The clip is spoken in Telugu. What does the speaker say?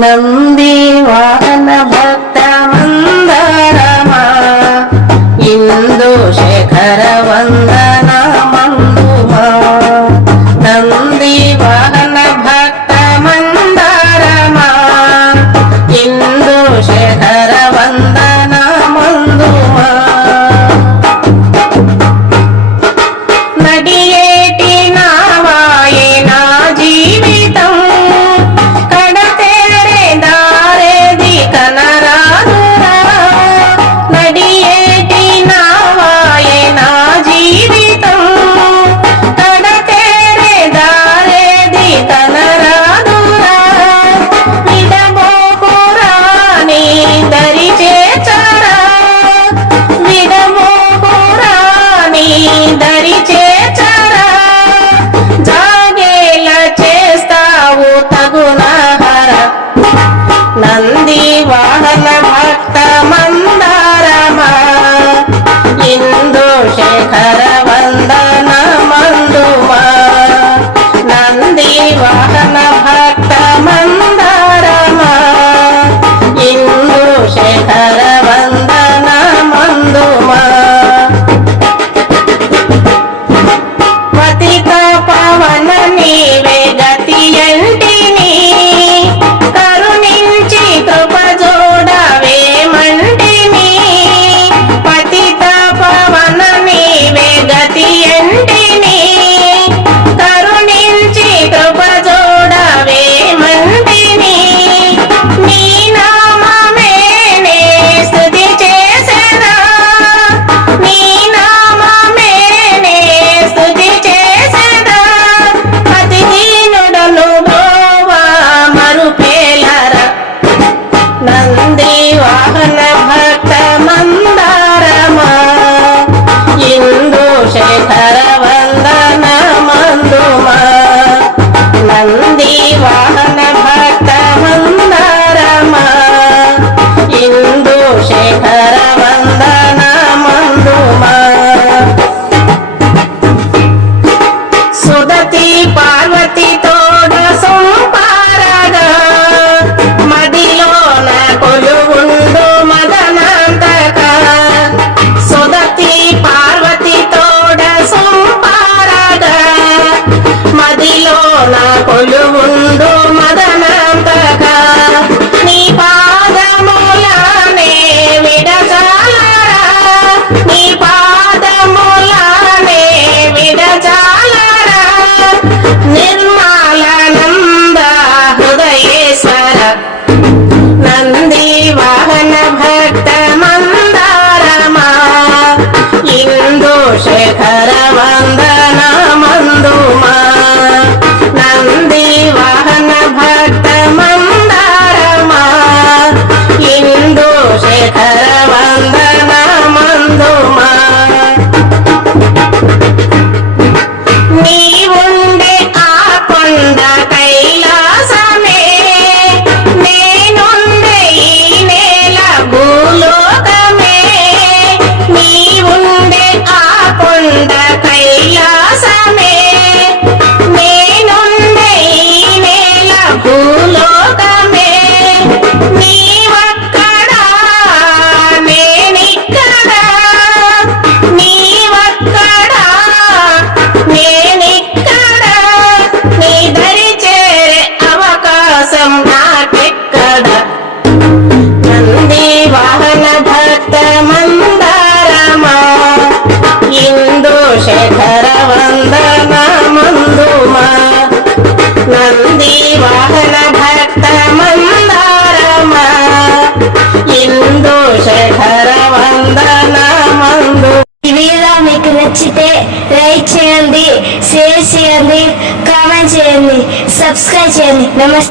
ನಂದಿ ವಾಹನ ಭಕ್ತ ಮಂದರಮ ಇಂದು ಶೇಖರ ವಂದನ ಮಂದುಮ ನಂದಿ ವಾಹನ ಭಕ್ತ ಮಂದರಮ ಇಂದು ಶೇಖರ ವಂದನ ಮಂದುಮ నడియేటి నావాయే నా జీవితం కడతేరే దారేది కనరాదురా నడియేటి నావాయే నా జీవితం కడతేరే దారేది కనరాదురా విడబోకురా నీ దరి చేర్చరా విడబోకురా నీ దరి చేర్చరా జాగేలా చేస్తావు తగునహర నంది వాహన భక్త మందారమ ఇందు శేఖర వందన మందుమ నంది వాహన భక్త మందారమ ఇందు శేఖర వందన మందుమ పతిత పవన నీవే గతి అంటిని కరుణించి కృప జోడవేమంటిని పతిత పవన నీవే గతి అంటిని కరుణించి కృప జోడవేమంటిని నీ నామమే నే స్తుతి చేసెదా నీ నామమే నే స్తుతి చేసెదా అతి దీనుడను బ్రోవా మరుపేలరా నంది వాహన భక్త మందారమ ఇందు శేఖర వందన మందుమ నంది వాహన భక్త మందారమ ఇందు శేఖర వందన మందుమ సుదతి పార్వతి తోడ సొంపారగా మదిలోన కొలువుండు మదనంతక సుదతి పార్వతి తోడ సొంపారగా మదిలోన కొలువుండు మదనంతక నీ పాదములనే విడచాలరా నీ పాదములనే విడచాలరా నిర్మలానంద హృదయేశ్వర నంది వాహన భక్త మందారమ ఇందు శేఖర వందన మందుమ నంది వాహన భక్త మందారమ ఇందు శేఖర వందన మందుమ నీవుండే ఆ కొండ కైలాసమే నేనుండే ఈ నేల భూలోకమే నీవుండే ఆ కొండ కైలాసమే నేనుండే ఈ నేల భూలోకమే నీవక్కడా నేనిక్కడా నీవక్కడా నేనిక్కడా నీ దరి చేరే అవకాశం నాకెక్కడ నంది వాహన భక్త మందారమ ఇందు శేఖర వందన మందుమ నంది వాహన భక్త మందారమ ఇందు శేఖర వందన మందు ఈ వీడియో మీకు నచ్చితే లైక్ చేయండి, షేర్ చేయండి, కామెంట్ చేయండి, సబ్స్క్రైబ్ చేయండి. నమస్తే.